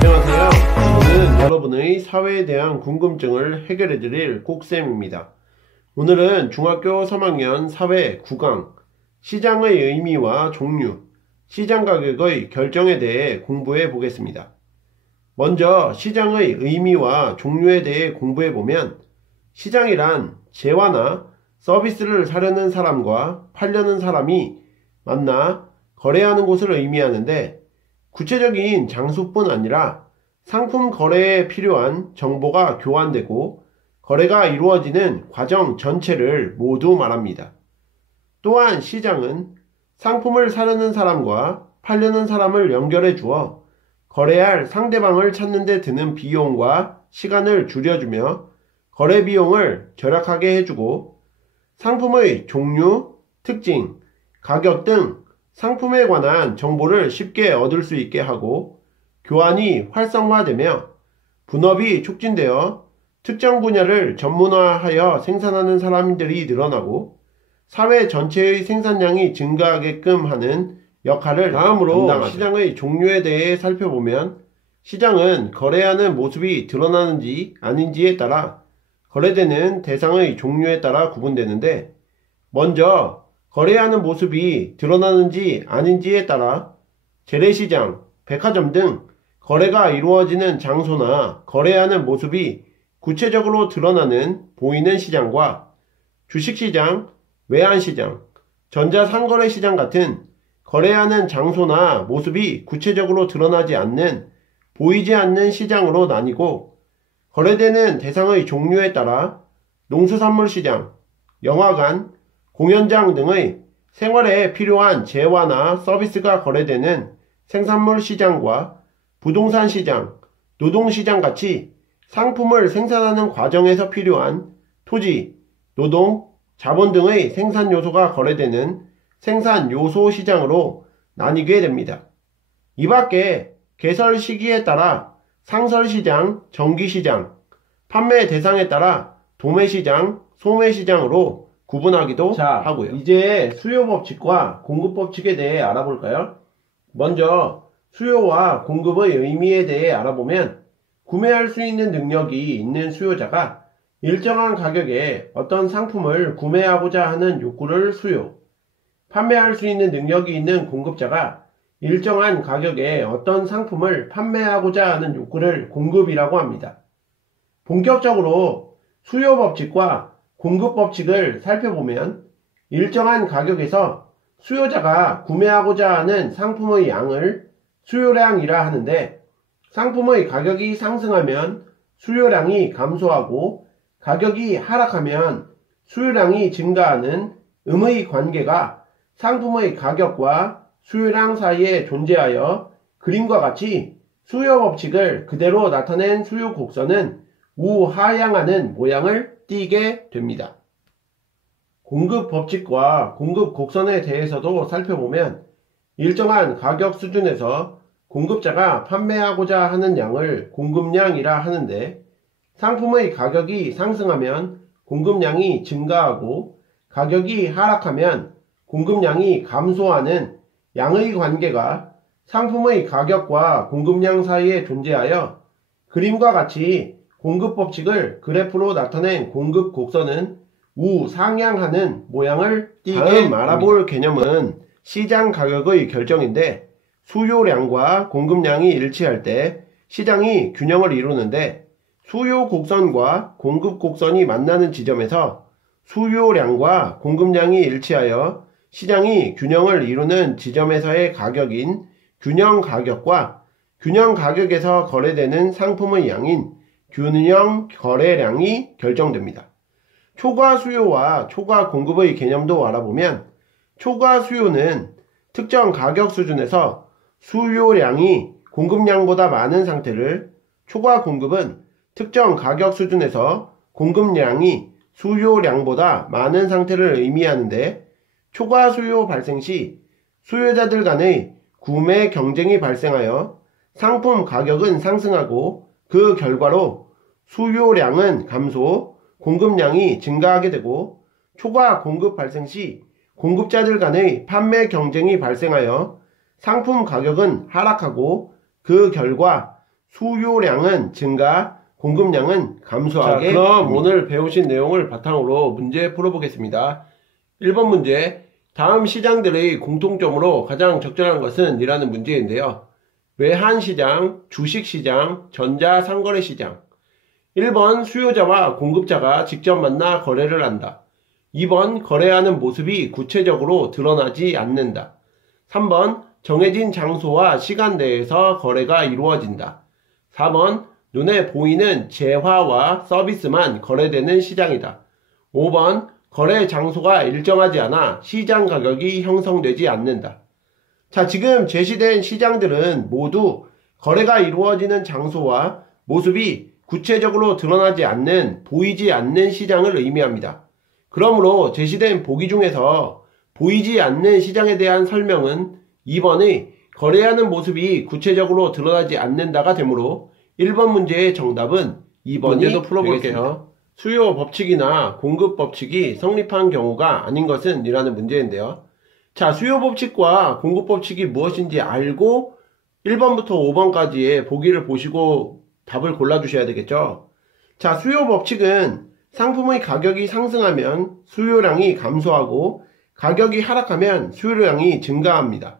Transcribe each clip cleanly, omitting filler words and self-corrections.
안녕하세요. 저는 여러분의 사회에 대한 궁금증을 해결해드릴 꼭쌤입니다. 오늘은 중학교 3학년 사회 9강 시장의 의미와 종류, 시장 가격의 결정에 대해 공부해 보겠습니다. 먼저 시장의 의미와 종류에 대해 공부해 보면 시장이란 재화나 서비스를 사려는 사람과 팔려는 사람이 만나 거래하는 곳을 의미하는데 구체적인 장소뿐 아니라 상품 거래에 필요한 정보가 교환되고 거래가 이루어지는 과정 전체를 모두 말합니다. 또한 시장은 상품을 사려는 사람과 팔려는 사람을 연결해 주어 거래할 상대방을 찾는 데 드는 비용과 시간을 줄여주며 거래 비용을 절약하게 해주고 상품의 종류, 특징, 가격 등 상품에 관한 정보를 쉽게 얻을 수 있게 하고 교환이 활성화되며 분업이 촉진되어 특정 분야를 전문화하여 생산하는 사람들이 늘어나고 사회 전체의 생산량이 증가하게끔 하는 역할을 다음으로 담당하죠. 시장의 종류에 대해 살펴보면 시장은 거래하는 모습이 드러나는지 아닌지에 따라 거래되는 대상의 종류에 따라 구분되는데 먼저 거래하는 모습이 드러나는지 아닌지에 따라 재래시장, 백화점 등 거래가 이루어지는 장소나 거래하는 모습이 구체적으로 드러나는 보이는 시장과 주식시장, 외환시장, 전자상거래시장 같은 거래하는 장소나 모습이 구체적으로 드러나지 않는 보이지 않는 시장으로 나뉘고 거래되는 대상의 종류에 따라 농수산물시장, 영화관, 공연장 등의 생활에 필요한 재화나 서비스가 거래되는 생산물 시장과 부동산 시장, 노동시장 같이 상품을 생산하는 과정에서 필요한 토지, 노동, 자본 등의 생산 요소가 거래되는 생산 요소 시장으로 나뉘게 됩니다. 이 밖에 개설 시기에 따라 상설시장, 정기시장, 판매 대상에 따라 도매시장, 소매시장으로 구분하기도 하고요. 이제 수요 법칙과 공급 법칙에 대해 알아볼까요? 먼저 수요와 공급의 의미에 대해 알아보면 구매할 수 있는 능력이 있는 수요자가 일정한 가격에 어떤 상품을 구매하고자 하는 욕구를 수요, 판매할 수 있는 능력이 있는 공급자가 일정한 가격에 어떤 상품을 판매하고자 하는 욕구를 공급이라고 합니다. 본격적으로 수요 법칙과 공급 법칙을 살펴보면 일정한 가격에서 수요자가 구매하고자 하는 상품의 양을 수요량이라 하는데 상품의 가격이 상승하면 수요량이 감소하고 가격이 하락하면 수요량이 증가하는 음의 관계가 상품의 가격과 수요량 사이에 존재하여 그림과 같이 수요 법칙을 그대로 나타낸 수요 곡선은 우하향하는 모양을 띠게 됩니다. 공급 법칙과 공급 곡선에 대해서도 살펴보면 일정한 가격 수준에서 공급자가 판매하고자 하는 양을 공급량이라 하는데 상품의 가격이 상승하면 공급량이 증가하고 가격이 하락하면 공급량이 감소하는 양의 관계가 상품의 가격과 공급량 사이에 존재하여 그림과 같이 공급 법칙을 그래프로 나타낸 공급 곡선은 우상향하는 모양을 띠게 다음 알아볼 개념은 시장 가격의 결정인데 수요량과 공급량이 일치할 때 시장이 균형을 이루는데 수요 곡선과 공급 곡선이 만나는 지점에서 수요량과 공급량이 일치하여 시장이 균형을 이루는 지점에서의 가격인 균형 가격과 균형 가격에서 거래되는 상품의 양인 균형 거래량이 결정됩니다. 초과 수요와 초과 공급의 개념도 알아보면 초과 수요는 특정 가격 수준에서 수요량이 공급량보다 많은 상태를, 초과 공급은 특정 가격 수준에서 공급량이 수요량보다 많은 상태를 의미하는데 초과 수요 발생 시 수요자들 간의 구매 경쟁이 발생하여 상품 가격은 상승하고 그 결과로 수요량은 감소, 공급량이 증가하게 되고 초과 공급 발생 시 공급자들 간의 판매 경쟁이 발생하여 상품 가격은 하락하고 그 결과 수요량은 증가, 공급량은 감소하게 됩니다. 그럼 오늘 배우신 내용을 바탕으로 문제 풀어보겠습니다. 1번 문제, 다음 시장들의 공통점으로 가장 적절한 것은? 이라는 문제인데요. 외환시장, 주식시장, 전자상거래시장. 1번 수요자와 공급자가 직접 만나 거래를 한다. 2번 거래하는 모습이 구체적으로 드러나지 않는다. 3번 정해진 장소와 시간대에서 거래가 이루어진다. 4번 눈에 보이는 재화와 서비스만 거래되는 시장이다. 5번 거래 장소가 일정하지 않아 시장 가격이 형성되지 않는다. 자, 지금 제시된 시장들은 모두 거래가 이루어지는 장소와 모습이 구체적으로 드러나지 않는, 보이지 않는 시장을 의미합니다. 그러므로 제시된 보기 중에서 보이지 않는 시장에 대한 설명은 2번의 거래하는 모습이 구체적으로 드러나지 않는다가 되므로 1번 문제의 정답은 2번이 문제도 풀어볼게요. 되겠습니다. 수요 법칙이나 공급 법칙이 성립한 경우가 아닌 것은? 이라는 문제인데요. 자, 수요 법칙과 공급 법칙이 무엇인지 알고 1번부터 5번까지의 보기를 보시고 답을 골라주셔야 되겠죠. 자, 수요 법칙은 상품의 가격이 상승하면 수요량이 감소하고 가격이 하락하면 수요량이 증가합니다.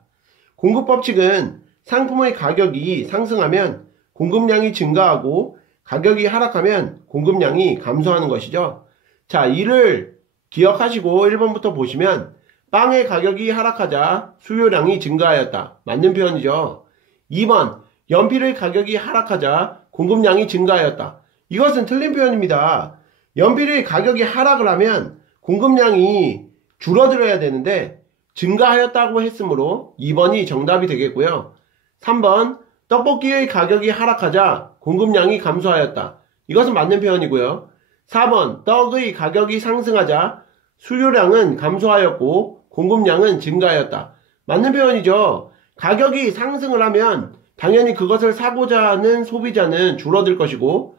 공급 법칙은 상품의 가격이 상승하면 공급량이 증가하고 가격이 하락하면 공급량이 감소하는 것이죠. 자, 이를 기억하시고 1번부터 보시면 빵의 가격이 하락하자 수요량이 증가하였다. 맞는 표현이죠. 2번 연필의 가격이 하락하자 공급량이 증가하였다. 이것은 틀린 표현입니다. 연필의 가격이 하락을 하면 공급량이 줄어들어야 되는데 증가하였다고 했으므로 2번이 정답이 되겠고요. 3번 떡볶이의 가격이 하락하자 공급량이 감소하였다. 이것은 맞는 표현이고요. 4번 떡의 가격이 상승하자 수요량은 감소하였고 공급량은 증가하였다. 맞는 표현이죠. 가격이 상승을 하면 당연히 그것을 사고자 하는 소비자는 줄어들 것이고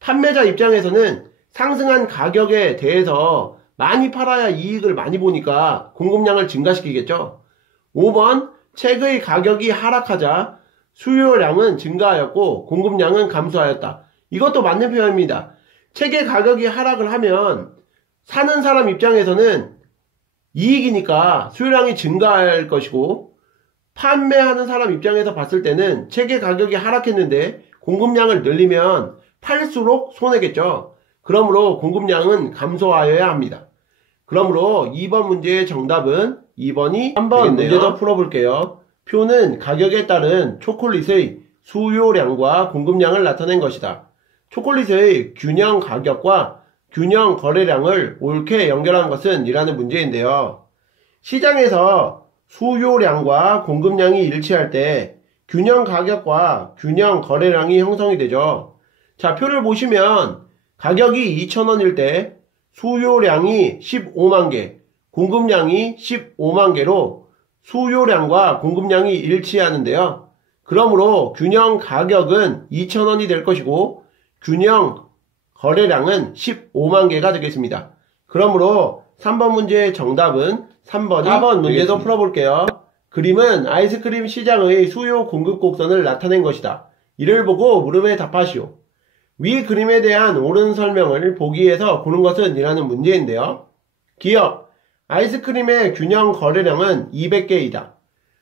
판매자 입장에서는 상승한 가격에 대해서 많이 팔아야 이익을 많이 보니까 공급량을 증가시키겠죠. 5번 책의 가격이 하락하자 수요량은 증가하였고 공급량은 감소하였다. 이것도 맞는 표현입니다. 책의 가격이 하락을 하면 사는 사람 입장에서는 이익이니까 수요량이 증가할 것이고 판매하는 사람 입장에서 봤을 때는 책의 가격이 하락했는데 공급량을 늘리면 팔수록 손해겠죠. 그러므로 공급량은 감소하여야 합니다. 그러므로 2번 문제의 정답은 2번이 3번 문제 더 풀어볼게요. 표는 가격에 따른 초콜릿의 수요량과 공급량을 나타낸 것이다. 초콜릿의 균형 가격과 균형 거래량을 옳게 연결한 것은? 이라는 문제인데요. 시장에서 수요량과 공급량이 일치할 때 균형 가격과 균형 거래량이 형성이 되죠. 자, 표를 보시면 가격이 2,000원일 때 수요량이 15만 개, 공급량이 15만 개로 수요량과 공급량이 일치하는데요. 그러므로 균형 가격은 2,000원이 될 것이고 균형 거래량은 15만 개가 되겠습니다. 그러므로 3번 문제의 정답은 3번이 4번 문제도 풀어볼게요. 그림은 아이스크림 시장의 수요 공급 곡선을 나타낸 것이다. 이를 보고 물음에 답하시오. 위 그림에 대한 옳은 설명을 보기에서 고른 것은? 이라는 문제인데요. 기억, 아이스크림의 균형 거래량은 200개이다.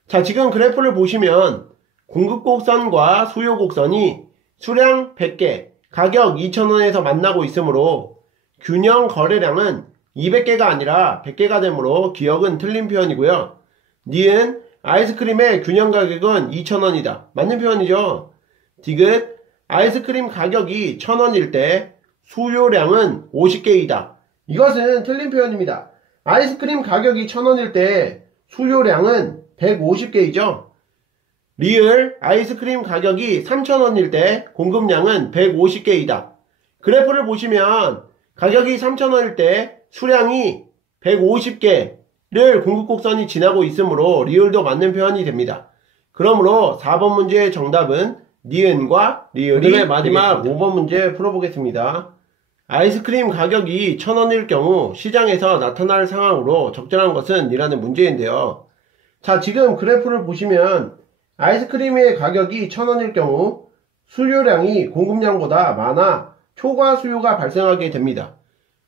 자, 지금 그래프를 보시면 공급 곡선과 수요 곡선이 수량 100개, 가격 2,000원에서 만나고 있으므로 균형 거래량은 200개가 아니라 100개가 되므로 기억은 틀린 표현이고요. 니은 아이스크림의 균형 가격은 2,000원이다. 맞는 표현이죠. 디귿 아이스크림 가격이 1,000원일 때 수요량은 50개이다. 이것은 틀린 표현입니다. 아이스크림 가격이 1,000원일 때 수요량은 150개이죠. 리을 아이스크림 가격이 3,000원일 때 공급량은 150개이다. 그래프를 보시면 가격이 3,000원일 때 수량이 150개를 공급곡선이 지나고 있으므로 리을도 맞는 표현이 됩니다. 그러므로 4번 문제의 정답은 니은과 리을이 마지막 되겠습니다. 5번 문제 풀어보겠습니다. 아이스크림 가격이 1,000원일 경우 시장에서 나타날 상황으로 적절한 것은 이라는 문제인데요. 자, 지금 그래프를 보시면 아이스크림의 가격이 1,000원일 경우 수요량이 공급량보다 많아 초과 수요가 발생하게 됩니다.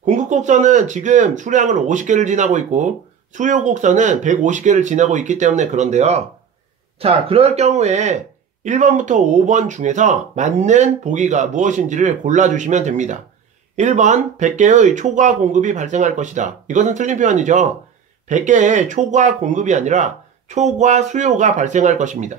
공급 곡선은 지금 수량을 50개를 지나고 있고 수요 곡선은 150개를 지나고 있기 때문에 그런데요. 자, 그럴 경우에 1번부터 5번 중에서 맞는 보기가 무엇인지를 골라주시면 됩니다. 1번 100개의 초과 공급이 발생할 것이다. 이것은 틀린 표현이죠. 100개의 초과 공급이 아니라 초과 수요가 발생할 것입니다.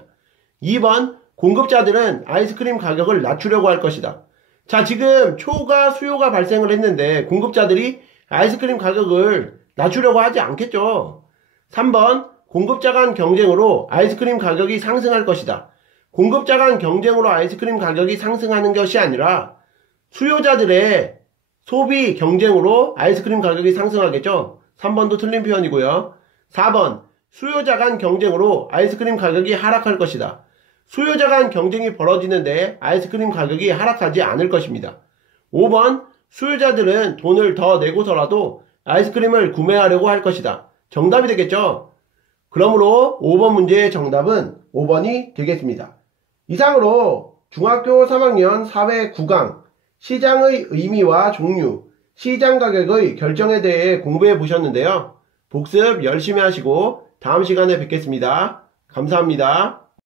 2번 공급자들은 아이스크림 가격을 낮추려고 할 것이다. 자, 지금 초과 수요가 발생을 했는데 공급자들이 아이스크림 가격을 낮추려고 하지 않겠죠. 3번 공급자 간 경쟁으로 아이스크림 가격이 상승할 것이다. 공급자 간 경쟁으로 아이스크림 가격이 상승하는 것이 아니라 수요자들의 소비 경쟁으로 아이스크림 가격이 상승하겠죠. 3번도 틀린 표현이고요. 4번 수요자 간 경쟁으로 아이스크림 가격이 하락할 것이다. 수요자 간 경쟁이 벌어지는데 아이스크림 가격이 하락하지 않을 것입니다. 5번 수요자들은 돈을 더 내고서라도 아이스크림을 구매하려고 할 것이다. 정답이 되겠죠? 그러므로 5번 문제의 정답은 5번이 되겠습니다. 이상으로 중학교 3학년 사회 9강 시장의 의미와 종류, 시장 가격의 결정에 대해 공부해 보셨는데요. 복습 열심히 하시고 다음 시간에 뵙겠습니다. 감사합니다.